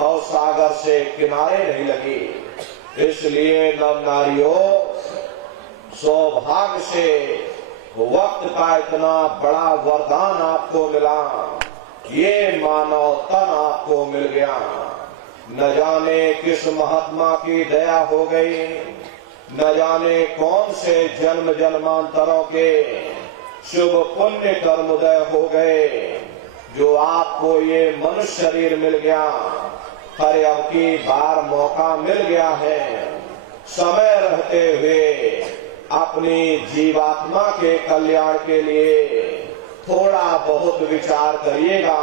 भव सागर से किनारे नहीं लगी। इसलिए नव नारियों, सौभाग्य से वक्त का इतना बड़ा वरदान आपको मिला, ये मानव तन आपको मिल गया। न जाने किस महात्मा की दया हो गई, न जाने कौन से जन्म जन्मांतरों के शुभ पुण्य कर्मोदय हो गए, जो आपको ये मनुष्य शरीर मिल गया। अरे अब की बार मौका मिल गया है, समय रहते हुए अपनी जीवात्मा के कल्याण के लिए थोड़ा बहुत विचार करिएगा,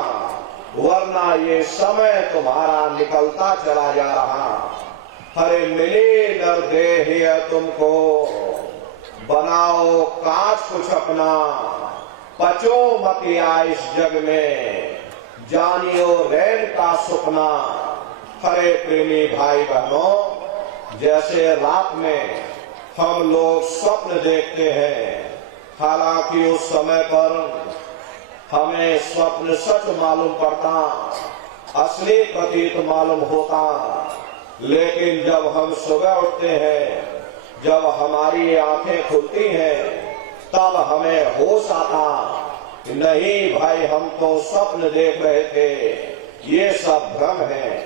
वरना ये समय तुम्हारा निकलता चला जा रहा। अरे मिले नर देह तुमको, बनाओ काज कुछ अपना, पचो मत इस जग में, जानियो रैन का सुपना। अरे प्रेमी भाई बहनों, जैसे रात में हम लोग स्वप्न देखते हैं, हालांकि उस समय पर हमें स्वप्न सच मालूम पड़ता, असली प्रतीत मालूम होता, लेकिन जब हम सुबह उठते हैं, जब हमारी आंखें खुलती हैं, तब हमें होश आता, नहीं भाई हम तो स्वप्न देख रहे थे, ये सब भ्रम है।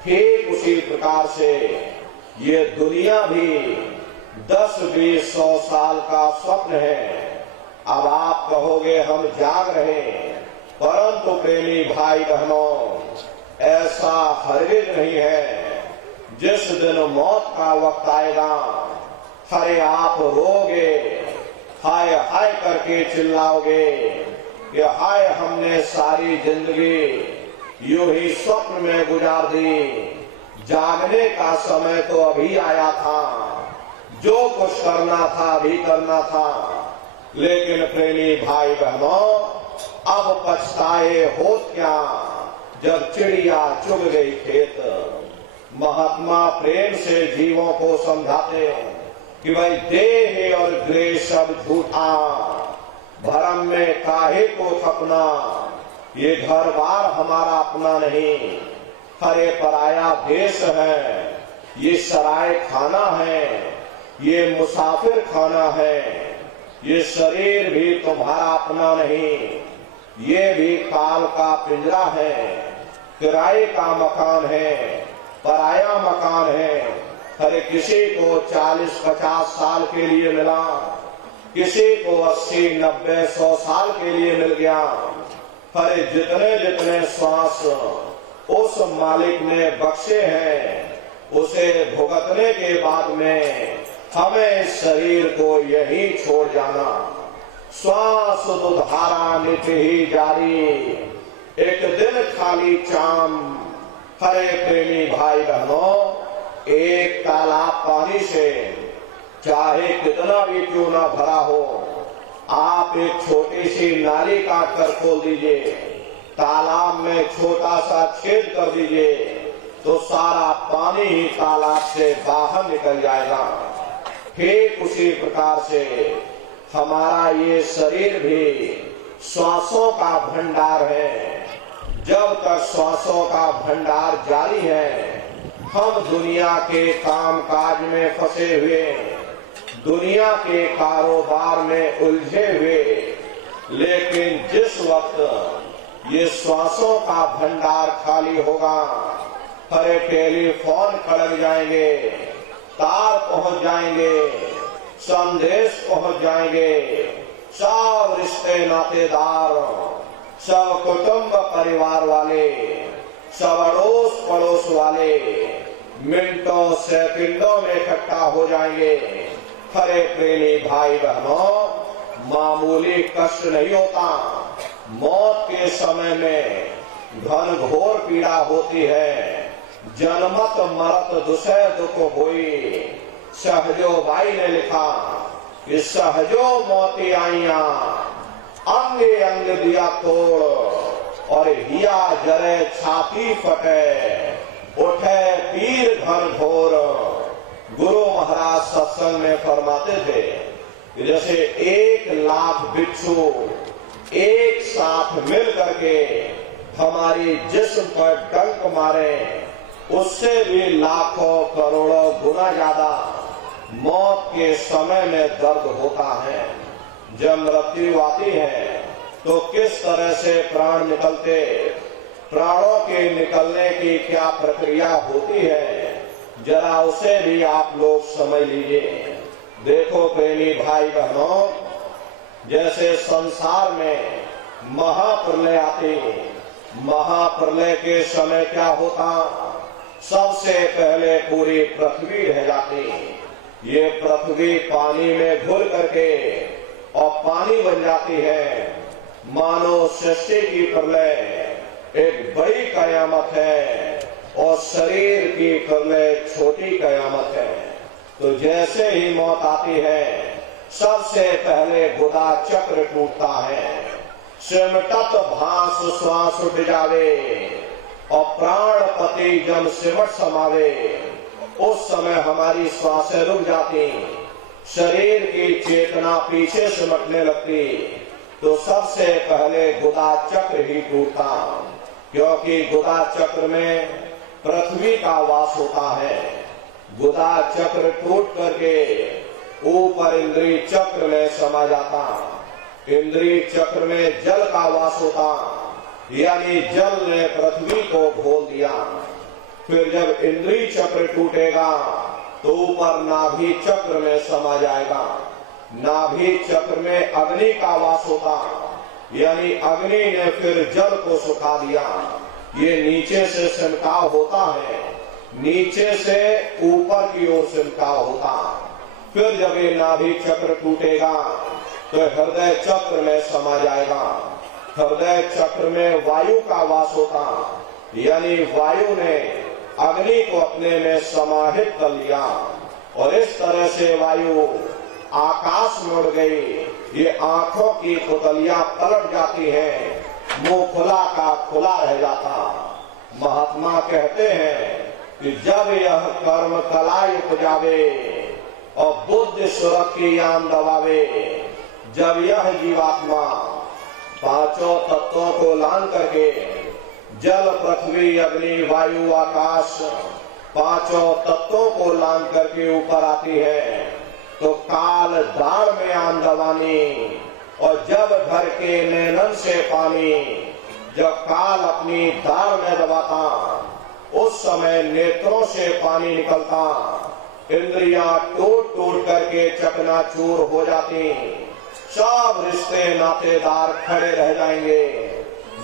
ठीक उसी प्रकार से ये दुनिया भी 10, 20, 100 साल का स्वप्न है। अब आप कहोगे हम जाग रहे हैं, परंतु प्रेमी भाई बहनों, ऐसा हरगिज नहीं है। जिस दिन मौत का वक्त आएगा, अरे आप रोगे, हाय हाय करके चिल्लाओगे कि हाय हमने सारी जिंदगी यूं ही स्वप्न में गुजार दी, जागने का समय तो अभी आया था, जो कुछ करना था अभी करना था। लेकिन प्रेमी भाई बहनों, अब पछताए होत क्या, जब चिड़िया चुग गई खेत। महात्मा प्रेम से जीवों को समझाते कि भाई देह और गृह सब झूठा, भरम में काहे को खपना, ये घर बार हमारा अपना नहीं, हरे पराया देश है, ये सराय खाना है, ये मुसाफिर खाना है, ये शरीर भी तुम्हारा अपना नहीं, ये भी काल का पिंजरा है, किराए का मकान है, पराया मकान है। अरे किसी को 40-50 साल के लिए मिला, किसी को 80-90, 100 साल के लिए मिल गया। अरे जितने जितने श्वास उस मालिक ने बख्शे हैं, उसे भुगतने के बाद में हमें शरीर को यही छोड़ जाना। श्वास दुधारा नित्य ही जारी, एक दिन खाली चाम। हरे प्रेमी भाई बहनों, एक तालाब पानी से चाहे कितना भी क्यों ना भरा हो, आप एक छोटी सी नाली काट कर खोल दीजिए, तालाब में छोटा सा छेद कर दीजिए, तो सारा पानी ही तालाब से बाहर निकल जाएगा। ठीक उसी प्रकार से हमारा ये शरीर भी श्वासों का भंडार है। जब तक श्वासों का भंडार जारी है, हम दुनिया के काम काज में फंसे हुए, दुनिया के कारोबार में उलझे हुए, लेकिन जिस वक्त ये श्वासों का भंडार खाली होगा, हरे टेलीफोन खड़क जाएंगे, तार पहुंच जाएंगे, संदेश पहुंच जाएंगे, सब रिश्ते नातेदार, सब कुटुंब परिवार वाले, सब अड़ोस पड़ोस वाले मिनटों सेकंडों में इकट्ठा हो जाएंगे। हरे प्रेमी भाई बहनों, मामूली कष्ट नहीं होता, मौत के समय में घन घोर पीड़ा होती है। जनमत मरत दुसह दुख होई, सहजो बाई ने लिखा कि सहजो मोती आईया, अंगे अंग दिया तोड़, और हिया जरे छाती फटे, उठे पीर घन घोर। गुरु महाराज सत्संग में फरमाते थे कि जैसे 1 लाख बिच्छू एक साथ मिल करके हमारी जिस्म पर डंक मारे उससे भी लाखों करोड़ों गुना ज्यादा मौत के समय में दर्द होता है। जब मृत्यु आती है तो किस तरह से प्राण निकलते, प्राणों के निकलने की क्या प्रक्रिया होती है, जरा उसे भी आप लोग समझ लीजिए। देखो प्रेमी भाई बहनों, जैसे संसार में महाप्रलय आती, महाप्रलय के समय क्या होता, सबसे पहले पूरी पृथ्वी रह जाती। ये पृथ्वी पानी में घुल करके और पानी बन जाती है। मानो सृष्टि की प्रलय एक बड़ी कयामत है और शरीर की प्रलय छोटी कयामत है। तो जैसे ही मौत आती है सबसे पहले गुदा चक्र टूटता है, सिमटत भांस श्वास उठ जावे और प्राणपति जब सिमट समावे, उस समय हमारी श्वासें रुक जाती, शरीर की चेतना पीछे सिमटने लगती। तो सबसे पहले गुदा चक्र ही टूटता, क्योंकि गुदा चक्र में पृथ्वी का वास होता है। गुदा चक्र टूट करके ऊपर इंद्रिय चक्र में समा जाता। इंद्रिय चक्र में जल का वास होता, यानी जल ने पृथ्वी को घोल दिया। फिर जब इंद्रिय चक्र टूटेगा तो ऊपर नाभि चक्र में समा जाएगा। नाभि चक्र में अग्नि का वास होता, यानी अग्नि ने फिर जल को सुखा दिया। ये नीचे से सिमटाव होता है, नीचे से ऊपर की ओर सिमटाव होता। फिर जब ये नाभि चक्र टूटेगा तो हृदय चक्र में समा जाएगा। हृदय चक्र में वायु का वास होता, यानी वायु ने अग्नि को अपने में समाहित कर लिया और इस तरह से वायु आकाश में उड़ गई। ये आंखों की पुतलियां पलट जाती हैं, मुंह खुला का खुला रह जाता। महात्मा कहते हैं कि जब यह कर्म कलाई उपजावे और बुद्धि सुरख की यान दबावे, जब यह जीवात्मा पांचों तत्वों को लान करके जल पृथ्वी अग्नि वायु आकाश पांचों तत्वों को लान करके ऊपर आती है, तो काल दाढ़ में आन दबानी और जब भर के नैनन से पानी, जब काल अपनी दाढ़ में दबाता उस समय नेत्रों से पानी निकलता, इंद्रियां टूट टूट करके चकनाचूर हो जाती, सब रिश्ते नातेदार खड़े रह जाएंगे,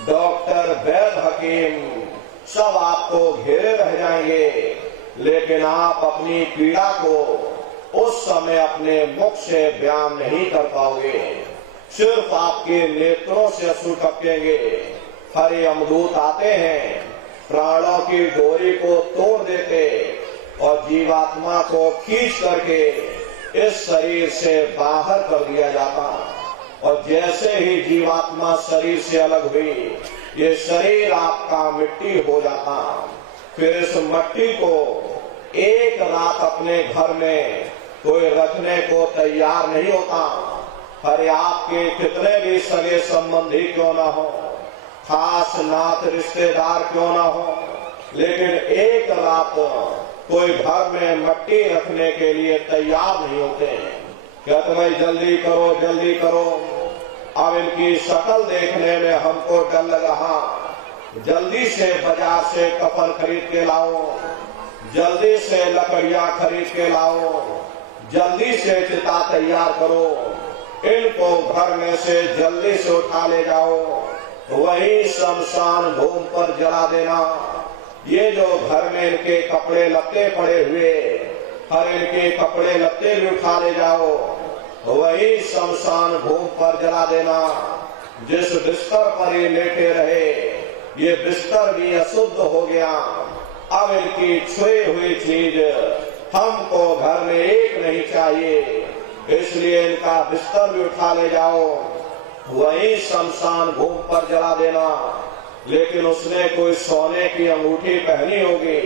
डॉक्टर वैद्य हकीम सब आपको घेरे रह जाएंगे, लेकिन आप अपनी पीड़ा को उस समय अपने मुख से बयान नहीं कर पाओगे। सिर्फ आपके नेत्रों से अश्रु टपकेंगे। हरे अमदूत आते हैं, प्राणों की डोरी को तोड़ देते और जीवात्मा को खींच करके इस शरीर से बाहर कर दिया जाता। और जैसे ही जीवात्मा शरीर से अलग हुई, ये शरीर आपका मिट्टी हो जाता। फिर इस मिट्टी को एक रात अपने घर में कोई रखने को तैयार नहीं होता। अरे आपके कितने भी सगे संबंधी क्यों ना हो, खास नात रिश्तेदार क्यों ना हो, लेकिन एक रात कोई घर में मिट्टी रखने के लिए तैयार नहीं होते। कहते भाई जल्दी करो जल्दी करो, अब इनकी शक्ल देखने में हमको डर लग रहा, जल्दी से बाजार से कफन खरीद के लाओ, जल्दी से लकड़ियां खरीद के लाओ, जल्दी से चिता तैयार करो, इनको घर में से जल्दी से उठा ले जाओ, वही शमशान भूमि पर जला देना। ये जो घर में इनके कपड़े लत्ते पड़े हुए, हर इनके कपड़े लत्ते भी उठा ले जाओ, वही शमशान भूमि पर जला देना। जिस बिस्तर पर ये लेटे रहे, ये बिस्तर भी अशुद्ध हो गया। अब इनकी छुई हुई चीज हमको घर में एक नहीं चाहिए, इसलिए इनका बिस्तर भी उठा ले जाओ, वही शमशान भूमि पर जला देना। लेकिन उसने कोई सोने की अंगूठी पहनी होगी,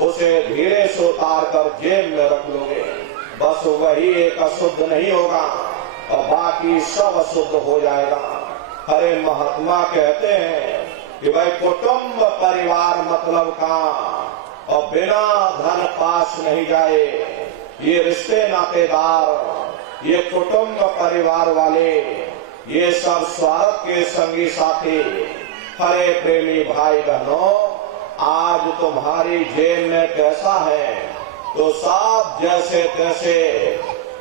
उसे धीरे से उतार कर जेब में रख लोगे, बस वही एक अशुद्ध नहीं होगा और बाकी सब अशुद्ध हो जाएगा। हरे महात्मा कहते हैं कि भाई कुटुंब परिवार मतलब का और बिना धन पास नहीं जाए। ये रिश्ते नातेदार, ये कुटुंब परिवार वाले, ये सब स्वार्थ के संगी साथी। हरे प्रेमी भाई बहनों, आज तुम्हारी जेब में पैसा है तो सब जैसे तैसे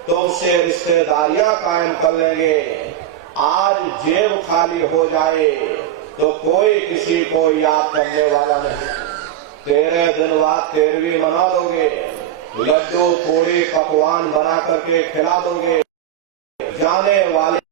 तुमसे रिश्तेदारियां कायम कर लेंगे। आज जेब खाली हो जाए तो कोई किसी को याद करने वाला नहीं। 13 दिन बाद 13वीं मना दोगे, लड्डू पूड़ी पकवान बना करके खिला दोगे। जाने वाले